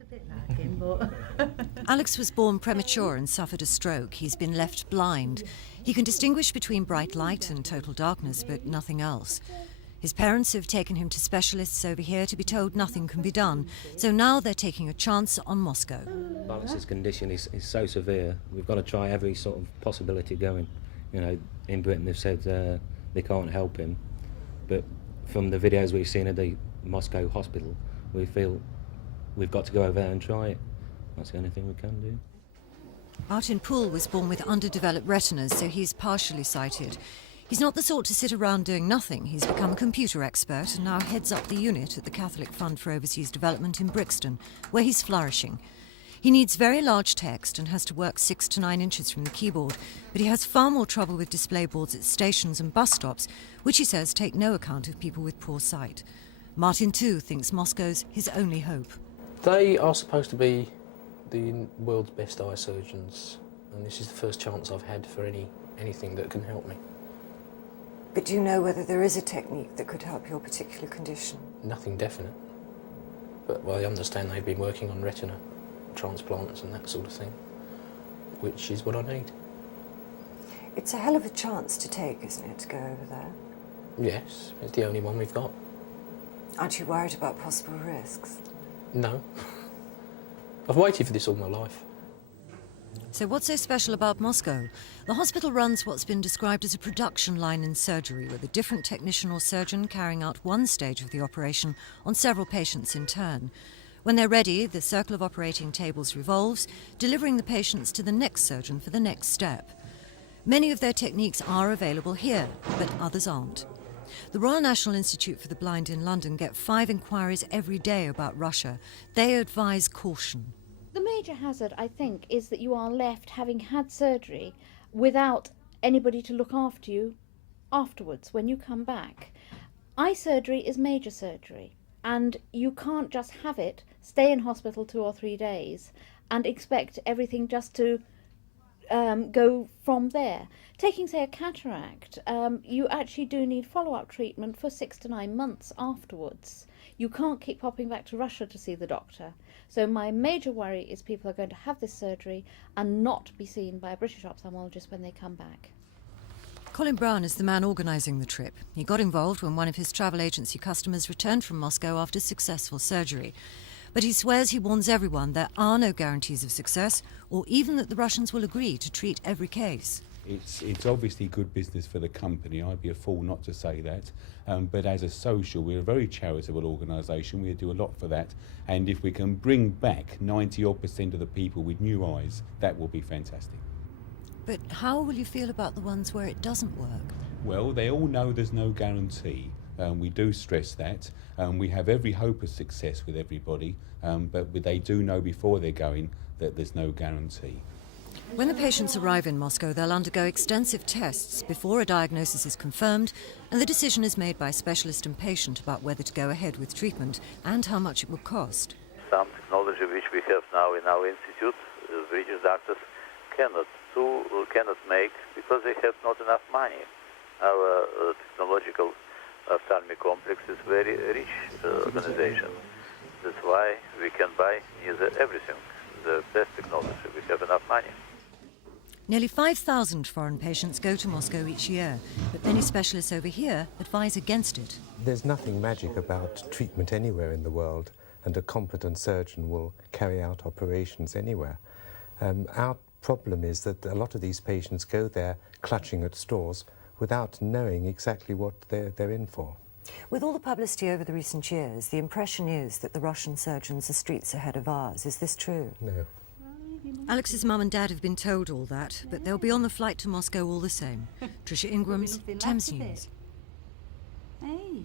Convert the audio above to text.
a bit like him, but... Alex was born premature and suffered a stroke. He's been left blind. He can distinguish between bright light and total darkness, but nothing else. His parents have taken him to specialists over here to be told nothing can be done. So now they're taking a chance on Moscow. Alex's condition is so severe, we've got to try every sort of possibility going. You know, in Britain they've said they can't help him, but from the videos we've seen at the Moscow hospital, we feel we've got to go over there and try it. That's the only thing we can do. Martin Poole was born with underdeveloped retinas, so he's partially sighted. He's not the sort to sit around doing nothing. He's become a computer expert and now heads up the unit at the Catholic Fund for Overseas Development in Brixton, where he's flourishing. He needs very large text and has to work 6 to 9 inches from the keyboard, but he has far more trouble with display boards at stations and bus stops, which he says take no account of people with poor sight. Martin, too, thinks Moscow's his only hope. They are supposed to be the world's best eye surgeons, and this is the first chance I've had for anything that can help me. But do you know whether there is a technique that could help your particular condition? Nothing definite, but well, I understand they've been working on retina transplants and that sort of thing, which is what I need. It's a hell of a chance to take, isn't it, to go over there? Yes, it's the only one we've got. Aren't you worried about possible risks? No. I've waited for this all my life. So what's so special about Moscow? The hospital runs what's been described as a production line in surgery, with a different technician or surgeon carrying out one stage of the operation on several patients in turn. When they're ready, the circle of operating tables revolves, delivering the patients to the next surgeon for the next step. Many of their techniques are available here, but others aren't. The Royal National Institute for the Blind in London get 5 inquiries every day about Russia. They advise caution. The major hazard, I think, is that you are left, having had surgery, without anybody to look after you afterwards when you come back. Eye surgery is major surgery, and you can't just have it, stay in hospital 2 or 3 days, and expect everything just to go from there. Taking, say, a cataract, you actually do need follow-up treatment for 6 to 9 months afterwards. You can't keep popping back to Russia to see the doctor. So my major worry is people are going to have this surgery and not be seen by a British ophthalmologist when they come back. Colin Brown is the man organising the trip. He got involved when one of his travel agency customers returned from Moscow after successful surgery. But he swears he warns everyone there are no guarantees of success, or even that the Russians will agree to treat every case. It's obviously good business for the company. I'd be a fool not to say that. But as a social, we're a very charitable organisation. We do a lot for that. And if we can bring back 90% of the people with new eyes, that will be fantastic. But how will you feel about the ones where it doesn't work? Well, they all know there's no guarantee. We do stress that. We have every hope of success with everybody, but they do know before they're going that there's no guarantee. When the patients arrive in Moscow, they'll undergo extensive tests before a diagnosis is confirmed, and the decision is made by specialist and patient about whether to go ahead with treatment and how much it will cost. Some technology which we have now in our institute, British doctors cannot make because they have not enough money. Our technological ophthalmic complex is very rich organization. That's why we can buy nearly everything, the best technology. We have enough money. Nearly 5,000 foreign patients go to Moscow each year, but many specialists over here advise against it. There's nothing magic about treatment anywhere in the world, and a competent surgeon will carry out operations anywhere. Our problem is that a lot of these patients go there clutching at straws without knowing exactly what they're in for. With all the publicity over the recent years, the impression is that the Russian surgeons are streets ahead of ours. Is this true? No. Alex's mum and dad have been told all that, but they'll be on the flight to Moscow all the same. Tricia Ingram's Thames News. Hey.